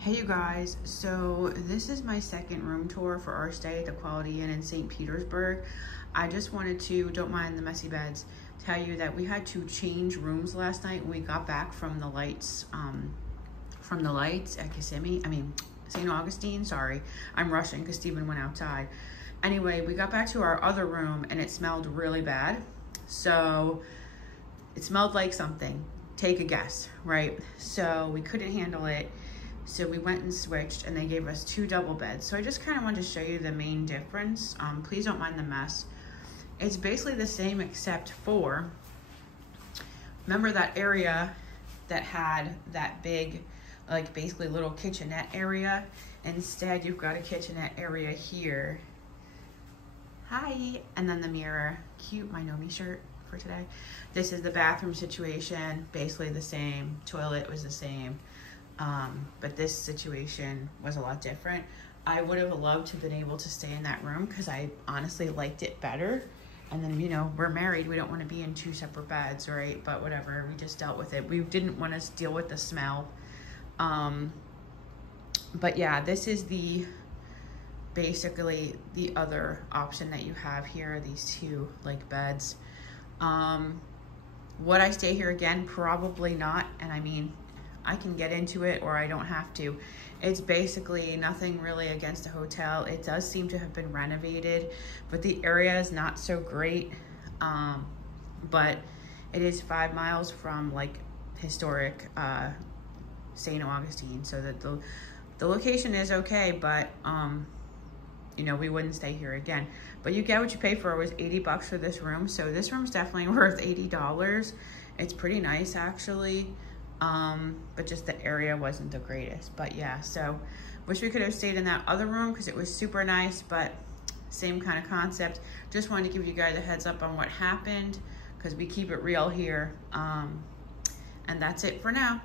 Hey you guys, so this is my second room tour for our stay at the Quality Inn in St. Petersburg. I just wanted to, don't mind the messy beds, tell you that we had to change rooms last night when we got back from the lights at St. Augustine. Sorry, I'm rushing because Stephen went outside. Anyway, we got back to our other room and it smelled really bad. So it smelled like something. Take a guess, right? So we couldn't handle it. So we went and switched and they gave us 2 double beds. So I just kind of wanted to show you the main difference. Please don't mind the mess. It's basically the same except for, remember that area that had that big, like basically little kitchenette area? Instead, you've got a kitchenette area here. Hi, and then the mirror. Cute, my Nomi shirt for today. This is the bathroom situation, basically the same. Toilet was the same. But this situation was a lot different. I would have loved to have been able to stay in that room because I honestly liked it better. And then, you know, we're married. We don't want to be in 2 separate beds, right? But whatever, we just dealt with it. We didn't want to deal with the smell. But yeah, this is basically the other option that you have here, these 2 like beds. Would I stay here again? Probably not. And I mean, I can get into it or I don't have to. It's basically nothing really against a hotel. It does seem to have been renovated, but the area is not so great. But it is 5 miles from like historic St. Augustine, so that the location is okay, but you know, we wouldn't stay here again. But you get what you pay for. It was 80 bucks for this room, so this room's definitely worth $80. It's pretty nice actually. But just the area wasn't the greatest. But yeah, so wish we could have stayed in that other room because it was super nice, but same kind of concept. Just wanted to give you guys a heads up on what happened because we keep it real here. And that's it for now.